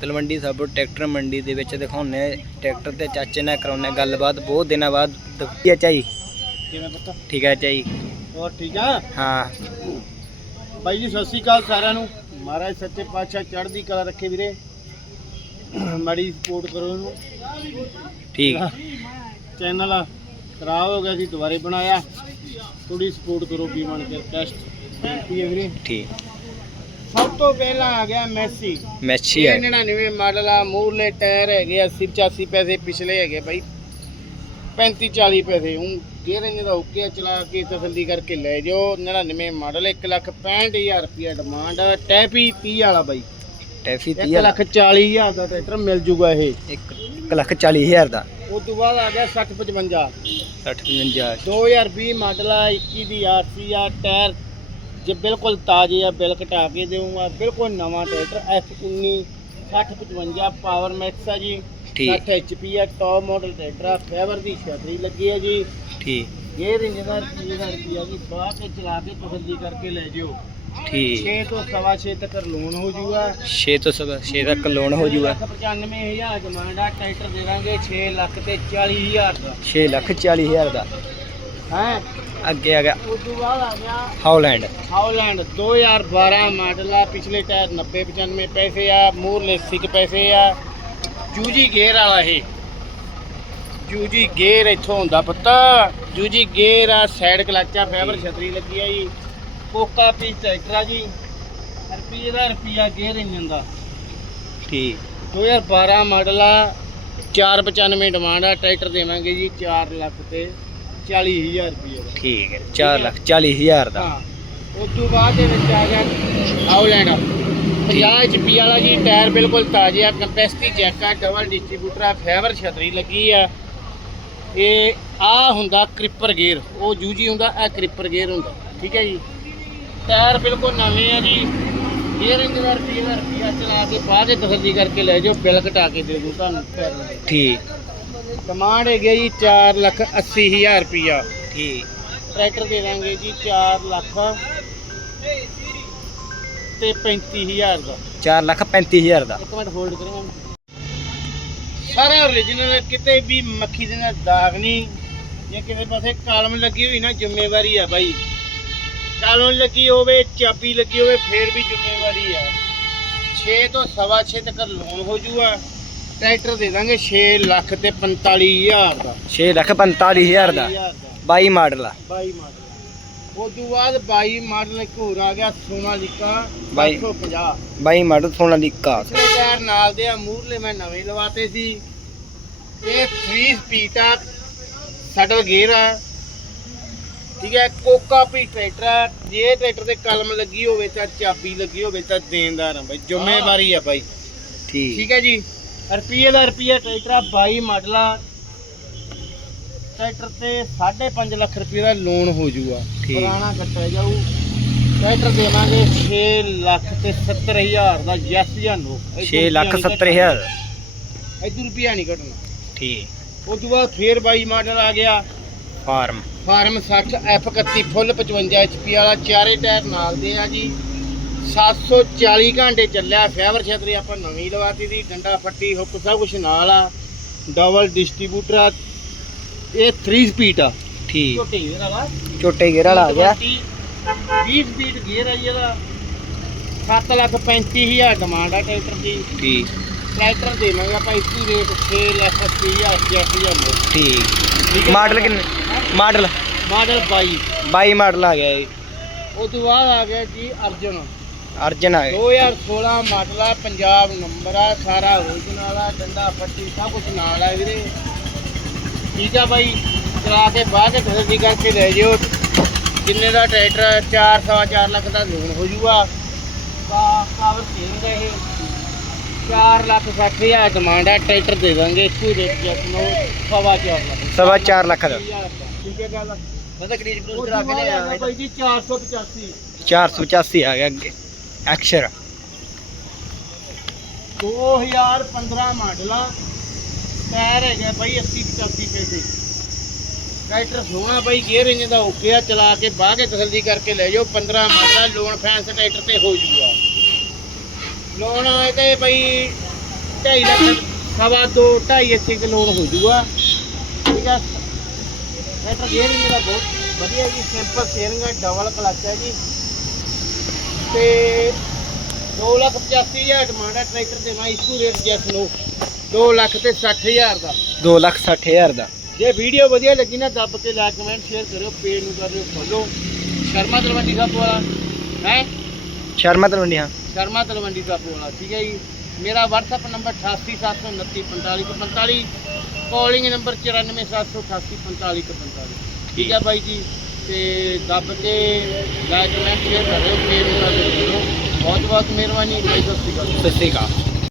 Talwandi Sabo tractor ਮੰਡੀ ਦੇ ਵਿੱਚ ਦਿਖਾਉਂਦੇ ਹਾਂ। ਟਰੈਕਟਰ ਤੇ ਚਾਚੇ ਨਾਲ ਕਰਾਉਂਦੇ ਹਾਂ ਗੱਲਬਾਤ। ਬਹੁਤ ਦਿਨਾਂ ਬਾਅਦ ਦਿੱਤੀ ਹੈ ਚਾਈ ਕਿਵੇਂ ਪਤਾ? ਠੀਕ ਹੈ ਚਾਈ ਹੋਰ ਠੀਕ ਆ? ਹਾਂ। ਬਾਈ ਜੀ ਸਤਿ ਸ਼੍ਰੀ ਅਕਾਲ ਸਾਰਿਆਂ ਨੂੰ। ਮਹਾਰਾਜ ਸੱਚੇ ਪਾਤਸ਼ਾਹ ਚੜ੍ਹਦੀ ਕਲਾ ਰੱਖੇ ਵੀਰੇ। ਮਾੜੀ ਸਪੋਰਟ ਕਰੋ ਇਹਨੂੰ। ਠੀਕ। ਚੈਨਲ ਖਰਾਬ ਹੋ ਗਿਆ ਸੀ ਦੁਬਾਰੇ ਬਣਾਇਆ। ਥੋੜੀ ਸਪੋਰਟ ਕਰੋ ਵੀ ਬਣ ਕੇ ਰਿਕਵੈਸਟ ਬੇਨਤੀ ਹੈ ਵੀਰੇ। ਠੀਕ। ਸਭ ਤੋਂ ਪਹਿਲਾਂ ਆ ਗਿਆ ਮੈਸੀ। ਮੈਚੀ ਹੈ 99 ਮਾਡਲ ਆ ਮੂਰਲੇ ਟਾਇਰ ਹੈਗੇ 80 85 ਪੈਸੇ ਪਿਛਲੇ ਹੈਗੇ ਬਾਈ। 35 40 ਪੈਸੇ ਉਹ ਗੇਅਰ ਇੰਜ ਦਾ ਓਕੇ ਚਲਾ ਕੇ ਤਸੱਲੀ ਕਰਕੇ ਲੈ ਜਾਓ। 99 ਮਾਡਲ 1 ਲੱਖ 65000 ਰੁਪਇਆ ਡਿਮਾਂਡ ਟੈਪੀ 30 ਵਾਲਾ ਬਾਈ। ਟੈਫੀ 1 30 ਲੱਖ 40000 ਦਾ ਟਰੈਕਟਰ ਮਿਲ ਜੂਗਾ ਇਹ। 1 ਲੱਖ 40 ਹਜ਼ਾਰ ਦਾ। ਉਸ ਤੋਂ ਬਾਅਦ ਆ ਗਿਆ 60 55 60 55 2020 ਮਾਡਲ ਆ 21 ਦੀ ਆਰਸੀ ਆ ਟਾਇਰ ਜੇ ਬਿਲਕੁਲ ਤਾਜ਼ੇ ਆ ਬਿਲ ਕਟਾ ਕੇ ਦੇਵਾਂਗਾ। ਬਿਲਕੁਲ ਨਵਾਂ ਟਰੈਕਟਰ F19 60 55 ਪਾਵਰ ਮੈਕਸ ਆ ਜੀ। ਠੀਕ। 60 HP ਆ ਟੌਪ ਮਾਡਲ ਟਰੈਕਟਰ ਆ। ਫਾਈਬਰ ਦੀ ਛਤਰੀ ਲੱਗੀ ਹੈ ਜੀ। ਠੀਕ। ਇੰਜਨ ਰੁਪਏ ਦਾ ਰੁਪਿਆ ਜੀ। ਬਾਹਰ ਕੇ ਚਲਾ ਕੇ ਤਸੱਲੀ ਕਰਕੇ ਲੈ ਜਿਓ। ਠੀਕ। 6 ਤੋਂ ਸਵਾ 6 ਤੱਕ ਲੋਨ ਹੋ ਜੂਗਾ। 6 ਤੋਂ ਸਭ 6 ਤੱਕ ਲੋਨ ਹੋ ਜਾਊਗਾ 95000 ਡਿਮਾਂਡ ਆ। ਟਰੈਕਟਰ ਦੇ ਦਾਂਗੇ 6 ਲੱਖ ਤੇ 40000 ਦਾ। 6 ਲੱਖ 40 ਹਜ਼ਾਰ ਦਾ। ਹੈ? ਅੱਗੇ ਆ ਗਿਆ। ਉਸ ਤੋਂ ਬਾਅਦ ਆ ਗਿਆ ਹਾਲੈਂਡ ਹਾਲੈਂਡ 2012 ਮਾਡਲ ਆ ਪਿਛਲੇ ਟਾਇਰ 90 95 ਪੈਸੇ ਆ ਮੂਰਲੇ 60 ਪੈਸੇ ਆ। ਜੂਜੀ ਗੇਅਰ ਵਾਲਾ ਇਹ। ਜੂਜੀ ਗੇਅਰ ਇੱਥੋਂ ਹੁੰਦਾ ਪਤਾ। ਜੂਜੀ ਗੇਅਰ ਆ ਸਾਈਡ ਕਲੱਚਾ ਫਾਈਬਰ ਛਤਰੀ ਲੱਗੀ ਆ ਜੀ। ਕੋਕਾ ਪੀ ਟਰੈਕਟਰ ਆ ਜੀ। ਰੁਪਈਏ ਦਾ ਰੁਪਈਆ ਗੇਅਰ ਇੰਜਨ ਦਾ ਠੀਕ 2012 ਮਾਡਲ ਆ 495 ਡਿਮਾਂਡ ਆ ਟਰੈਕਟਰ ਦੇਵਾਂਗੇ ਜੀ 4 ਲੱਖ ਤੇ। 40000 ਰੁਪਏ ਦਾ। ਠੀਕ ਹੈ 4 ਲੱਖ 40 ਹਜ਼ਾਰ ਦਾ। ਹਾਂ ਉਸ ਤੋਂ ਬਾਅਦ ਦੇ ਵਿੱਚ ਆ ਗਿਆ ਆਉਲੈਂਡ 50 HP ਵਾਲਾ ਜੀ ਟਾਇਰ ਬਿਲਕੁਲ ਤਾਜ਼ੇ ਆ ਕੰਪੈਸਿਟੀ ਚੈੱਕ ਆ ਡਬਲ ਡਿਸਟ੍ਰੀਬਿਊਟਰ ਆ ਫਾਈਬਰ ਛਤਰੀ ਲੱਗੀ ਆ। ਇਹ ਆ ਹੁੰਦਾ ਕ੍ਰਿਪਰ ਗੇਅਰ ਉਹ ਜੂਜੀ ਹੁੰਦਾ ਇਹ ਕ੍ਰਿਪਰ ਗੇਅਰ ਹੁੰਦਾ ਠੀਕ ਹੈ ਜੀ। ਟਾਇਰ ਬਿਲਕੁਲ ਨਵੇਂ ਆ ਜੀ। ਗੇਅਰ ਇੰਜ ਦਾ ਰੁਪਈਏ ਦਾ ਰੁਪਈਆ ਚਲਾ ਕੇ ਬਾਅਦ ਵਿੱਚ ਤਸੱਲੀ ਕਰਕੇ ਲੈ ਜਾਓ ਬਿੱਲ ਘਟਾ ਕੇ ਦੇ ਦੂੰ ਤੁਹਾਨੂੰ। ਠੀਕ। ਡਿਮਾਂਡ ਹੈਗੀ ਆ ਜੀ 4 ਲੱਖ 80 ਹਜ਼ਾਰ ਰੁਪਈਆ। ਠੀਕ। ਟਰੈਕਟਰ ਦੇ ਦਾਂਗੇ ਜੀ 4 ਲੱਖ ਤੇ 35000 ਦਾ। 4 ਲੱਖ 35 ਹਜ਼ਾਰ ਦਾ। ਇੱਕ ਮਿੰਟ ਹੋਲਡ ਕਰੋ ਸਾਰਾ origignal ਕਿਤੇ ਵੀ ਮੱਖੀ ਦੇ ਨਾਲ ਦਾਗ ਨਹੀਂ। ਜੇ ਕਿਸੇ ਪਾਸੇ ਕਾਲਮ ਲੱਗੀ ਹੋਈ ਨਾ ਜ਼ਿੰਮੇਵਾਰੀ ਆ ਬਾਈ। ਕਾਲਮ ਲੱਗੀ ਹੋਵੇ ਚਾਬੀ ਲੱਗੀ ਹੋਵੇ ਫੇਰ ਵੀ ਜ਼ਿੰਮੇਵਾਰੀ ਆ। 6 ਤੋਂ ਸਵਾ 6 ਤੱਕ ਲੋਨ ਹੋ ਜੂਗਾ। ਟਰੈਕਟਰ ਦੇ ਦਾਂਗੇ 6 ਲੱਖ ਤੇ 45000 ਦਾ। 6 ਲੱਖ 45 ਹਜ਼ਾਰ ਦਾ। 22 ਮਾਡਲ ਆ। 22 ਮਾਡਲ। ਉਸ ਤੋਂ ਬਾਅਦ 22 ਮਾਡਲ ਇੱਕ ਹੋਰ ਆ ਗਿਆ ਸੋਨਾਲੀਕਾ ਬਾਈ। 750 22 ਮਾਡਲ ਸੋਨਾਲੀਕਾ ਪਿਛਲੇ ਟਾਇਰ ਨਾਲ ਦੇ ਆ ਮੂਰਲੇ ਮੈਂ ਨਵੇਂ ਲਵਾਤੇ ਸੀ। ਇਹ 3 ਸਪੀਡ ਆ ਸਡਲ ਗੇਅਰ ਆ। ਠੀਕ ਹੈ ਕੋਕਾ ਪੀ ਟਰੈਕਟਰ ਆ। ਜੇ ਟਰੈਕਟਰ ਤੇ ਕਲਮ ਲੱਗੀ ਹੋਵੇ ਤਾਂ ਚਾਬੀ ਲੱਗੀ ਹੋਵੇ ਤਾਂ ਦੇਣਦਾਰ ਆ ਬਾਈ ਜ਼ਿੰਮੇਵਾਰੀ ਆ ਬਾਈ। ਠੀਕ। ਠੀਕ ਹੈ ਜੀ। ਰੁਪਈਏ ਦਾ ਰੁਪਈਆ ਟਰੈਕਟਰ ਆ 22 ਮਾਡਲ ਆ। ਟਰੈਕਟਰ ਤੇ 5.5 ਲੱਖ ਰੁਪਏ ਦਾ ਲੋਨ ਹੋ ਜੂਗਾ। ਠੀਕ। ਪੁਰਾਣਾ ਕੱਟਿਆ ਜਾਊ। ਟਰੈਕਟਰ ਦੇਵਾਂਗੇ 6 ਲੱਖ ਤੇ 70000 ਦਾ ਯੈਸ ਜਾਂ ਨੋ 6 ਲੱਖ 70 ਹਜ਼ਾਰ। ਇਦੋਂ ਰੁਪਿਆ ਨਹੀਂ ਕੱਟਣਾ। ਠੀਕ। ਉਸ ਤੋਂ ਬਾਅਦ ਫੇਰ 22 ਮਾਡਲ ਆ ਗਿਆ। ਫਾਰਮ। ਫਾਰਮ 60 F31 ਫੁੱਲ 55 HP ਵਾਲਾ ਚਾਰੇ ਟਾਇਰ ਨਾਲ ਦੇ ਆ ਜੀ। 740 ਘੰਟੇ ਚੱਲਿਆ ਫਾਈਬਰ ਛਤਰੀ ਆਪਾਂ ਨਵੀਂ ਲਵਾਤੀ ਦੀ ਡੰਡਾ ਫੱਟੀ ਹੁੱਕ ਸਭ ਕੁਝ ਨਾਲ ਆ ਡਬਲ ਡਿਸਟ੍ਰੀਬਿਊਟਰ ਆ ਇਹ 3 ਸਪੀਡ ਆ। ਠੀਕ। ਛੋਟੇ ਗੇਅਰ ਵਾਲਾ। ਛੋਟੇ ਗੇਅਰ ਵਾਲਾ ਆ ਗਿਆ। 20 ਸਪੀਡ ਗੇਅਰ ਆ ਇਹਦਾ। 7 ਲੱਖ 35 ਹਜ਼ਾਰ ਡਿਮਾਂਡ ਆ ਟਰੈਕਟਰ ਦੀ। ਠੀਕ। ਟਰੈਕਟਰ ਦੇਵਾਂਗੇ ਆਪਾਂ ਇਸ ਦੀ ਰੇਟ 6 ਲੱਖ 80 ਹਜ਼ਾਰ 80 ਹਜ਼ਾਰ ਠੀਕ। ਠੀਕ ਹੈ ਮਾਡਲ ਕਿੰਨੇ? ਮਾਡਲ? ਮਾਡਲ? 22 22 ਮਾਡਲ ਆ ਗਿਆ ਜੀ। ਉਸ ਤੋਂ ਬਾਅਦ ਆ ਗਿਆ ਜੀ ਅਰਜਨ। ਅਰਜਨ ਆ ਗਿਆ 2016 ਮਾਡਲ ਆ ਪੰਜਾਬ ਨੰਬਰ ਆ ਸਾਰਾ original ਆ ਡੰਡਾ ਫੱਟੀ ਸਭ ਕੁਝ ਨਾਲ ਆ ਵੀਰੇ। ਠੀਕ ਆ ਬਾਈ ਚਲਾ ਕੇ ਬਾਅਦ ਚ ਤਸੱਲੀ ਕਰਕੇ ਲੈ ਜਿਓ। ਜਿੰਨੇ ਦਾ ਟਰੈਕਟਰ 4 ਸਵਾ 4 ਲੱਖ ਦਾ ਲੋਨ ਹੋ ਜੂਗਾ। ਤਾਂ ਕਾਵਰ ਸੇਮ ਦਾ ਇਹ? 4 ਲੱਖ 60 ਹਜ਼ਾਰ ਡਿਮਾਂਡ ਆ ਟਰੈਕਟਰ ਦੇ ਦਾਂਗੇ ਇੱਕੋ ਰੇਟ ਜੱਟ ਨੂੰ ਸਵਾ 4 ਲੱਖ। ਸਵਾ 4 ਲੱਖ ਦਾ। ਠੀਕ ਹੈ ਗੱਲ। ਕਰੀਜ ਉਹ ਕਰਾ ਕੇ ਲਿਆ ਬਾਈ ਜੀ 485 485 ਆ ਗਿਆ ਅੱਗੇ। ਐਕਸ਼ਰ 2015 ਮਾਡਲ ਆ ਟਾਇਰ ਹੈਗਾ ਬਾਈ 80 85 ਪੈਸੇ ਟਰੈਕਟਰ ਸੋਹਣਾ ਬਾਈ ਗੇਅਰ ਇੰਜਨ ਦਾ ਓਕੇ ਆ, ਚਲਾ ਕੇ ਬਾਹ ਕੇ ਤਸੱਲੀ ਕਰਕੇ ਲੈ ਜਾਓ। 15 ਮਾਡਲ ਆ ਲੋਨ ਫੈਂਸ ਟਰੈਕਟਰ ਤੇ ਹੋ ਜੂਗਾ। ਲੋਨ ਆਏ ਤੇ ਬਾਈ 2.5 ਲੱਖ, ਸਵਾ ਦੋ 2.5 ਇੱਥੇ ਕਿਲੋ ਹੋ ਜੂਗਾ। ਠੀਕ ਆ? ਟਰੈਕਟਰ ਗੇਅਰਿੰਗ ਦਾ ਬਹੁਤ ਵਧੀਆ ਜੀ ਸਿੰਪਲ ਸਟੀਅਰਿੰਗ ਹੈ ਡਬਲ ਕਲਚ ਹੈ ਜੀ। ਤੇ 2 ਲੱਖ 85 ਹਜ਼ਾਰ ਡਿਮਾਂਡ ਹੈ ਟਰੈਕਟਰ ਦੇ ਮੈਂ ਇਸੂ ਰੇਟ ਜੈਸ ਨੂੰ 2 ਲੱਖ ਤੇ 60 ਹਜ਼ਾਰ ਦਾ। 2 ਲੱਖ 60 ਹਜ਼ਾਰ ਦਾ। ਜੇ ਵੀਡੀਓ ਵਧੀਆ ਲੱਗੀ ਨਾ ਦੱਬ ਕੇ ਲਾਈਕ ਕਮੈਂਟ ਸ਼ੇਅਰ ਕਰਿਓ ਪੇਜ ਨੂੰ ਕਰ ਦਿਓ ਫੋਲੋ। ਸ਼ਰਮਾ ਤਲਵੰਡੀ ਸਾਬੋ ਵਾਲਾ। ਹੈ? ਸ਼ਰਮਾ ਤਲਵੰਡੀ ਹਾਂ। ਸ਼ਰਮਾ ਤਲਵੰਡੀ ਸਾਬੋ ਵਾਲਾ ਠੀਕ ਹੈ ਜੀ। ਮੇਰਾ WhatsApp ਨੰਬਰ 8879454545 ਕਾਲਿੰਗ ਨੰਬਰ 9478844545 ਠੀਕ ਹੈ ਬਾਈ ਜੀ। ਤੇ ਦੱਬ ਕੇ ਲਾਈਕ ਕਮੈਂਟ ਸ਼ੇਅਰ ਕਰਿਓ ਪੇਜ ਨੂੰ ਕਰ ਦਿਓ ਬਹੁਤ ਬਹੁਤ ਮਿਹਰਬਾਨੀ ਬਾਈ ਸਤਿ ਸ਼੍ਰੀ ਅਕਾਲ। ਸਤਿ ਸ੍ਰੀ ਅਕਾਲ।